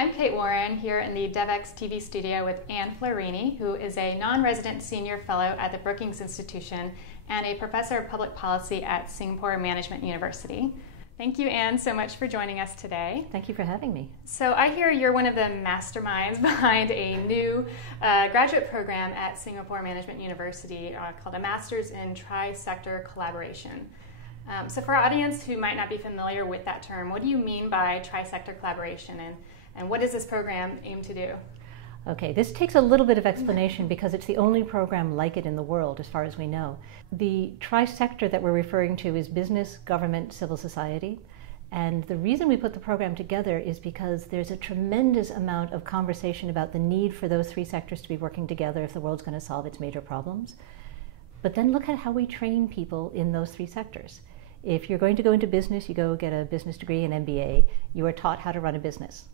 I'm Kate Warren here in the DevX TV studio with Anne Florini, who is a non-resident senior fellow at the Brookings Institution and a professor of public policy at Singapore Management University. Thank you, Anne, so much for joining us today. Thank you for having me. So I hear you're one of the masterminds behind a new graduate program at Singapore Management University called a Master's in Tri-Sector Collaboration. So for our audience who might not be familiar with that term, what do you mean by tri-sector collaboration, and what does this program aim to do? Okay, this takes a little bit of explanation because it's the only program like it in the world as far as we know. The tri-sector that we're referring to is business, government, civil society. And the reason we put the program together is because there's a tremendous amount of conversation about the need for those three sectors to be working together if the world's going to solve its major problems. But then look at how we train people in those three sectors. If you're going to go into business, you go get a business degree, an MBA, you are taught how to run a business.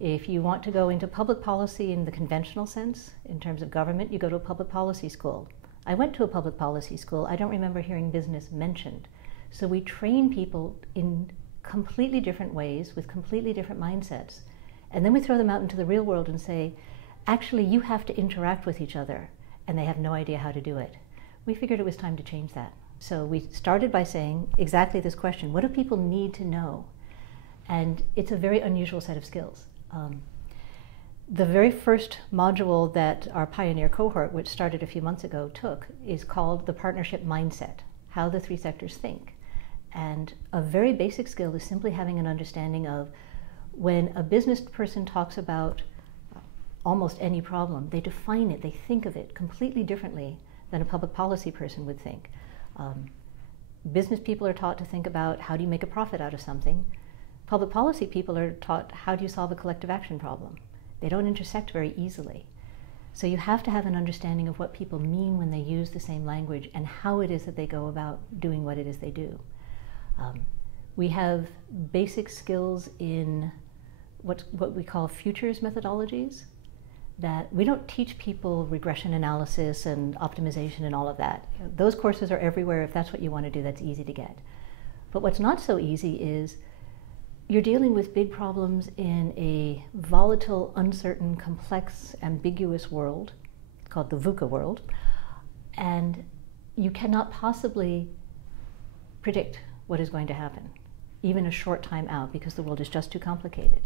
If you want to go into public policy in the conventional sense, in terms of government, you go to a public policy school. I went to a public policy school. I don't remember hearing business mentioned. So we train people in completely different ways with completely different mindsets. And then we throw them out into the real world and say, actually, you have to interact with each other, and they have no idea how to do it. We figured it was time to change that. So we started by saying exactly this question: what do people need to know? And it's a very unusual set of skills. The very first module that our pioneer cohort, which started a few months ago, took is called the partnership mindset, how the three sectors think. And a very basic skill is simply having an understanding of when a business person talks about almost any problem, they define it, they think of it completely differently than a public policy person would think. Business people are taught to think about how do you make a profit out of something. Public policy people are taught how do you solve a collective action problem. They don't intersect very easily. So you have to have an understanding of what people mean when they use the same language and how it is that they go about doing what it is they do. We have basic skills in what we call futures methodologies, that we don't teach people regression analysis and optimization and all of that. Those courses are everywhere. If that's what you want to do, that's easy to get. But what's not so easy is you're dealing with big problems in a volatile, uncertain, complex, ambiguous world called the VUCA world, and you cannot possibly predict what is going to happen, even a short time out, because the world is just too complicated.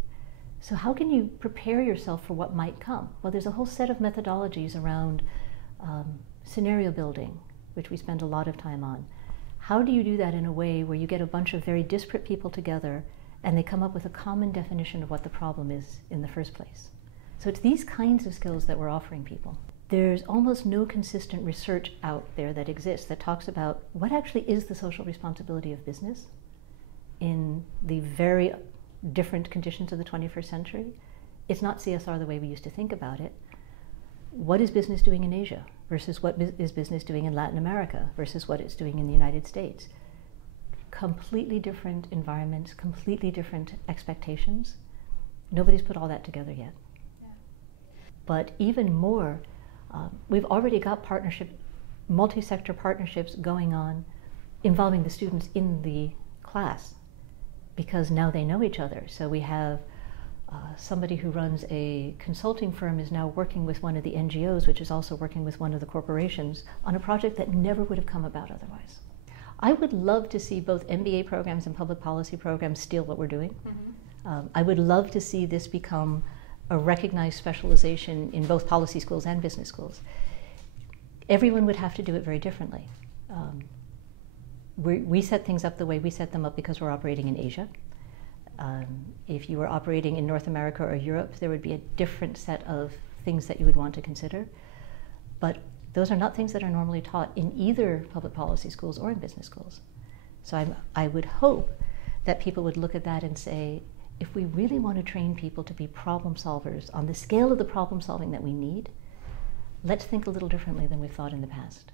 So how can you prepare yourself for what might come? Well, there's a whole set of methodologies around scenario building, which we spend a lot of time on. How do you do that in a way where you get a bunch of very disparate people together and they come up with a common definition of what the problem is in the first place? So it's these kinds of skills that we're offering people. There's almost no consistent research out there that exists that talks about what actually is the social responsibility of business in the very different conditions of the 21st century. It's not CSR the way we used to think about it. What is business doing in Asia versus what is business doing in Latin America versus what it's doing in the United States? Completely different environments, completely different expectations. Nobody's put all that together yet. Yeah. But even more, we've already got multi-sector partnerships going on involving the students in the class, because now they know each other. So we have somebody who runs a consulting firm is now working with one of the NGOs, which is also working with one of the corporations, on a project that never would have come about otherwise. I would love to see both MBA programs and public policy programs steal what we're doing. Mm-hmm. I would love to see this become a recognized specialization in both policy schools and business schools. Everyone would have to do it very differently. We set things up the way we set them up because we're operating in Asia. If you were operating in North America or Europe, there would be a different set of things that you would want to consider. But those are not things that are normally taught in either public policy schools or in business schools. So I would hope that people would look at that and say, if we really want to train people to be problem solvers on the scale of the problem solving that we need, let's think a little differently than we've thought in the past.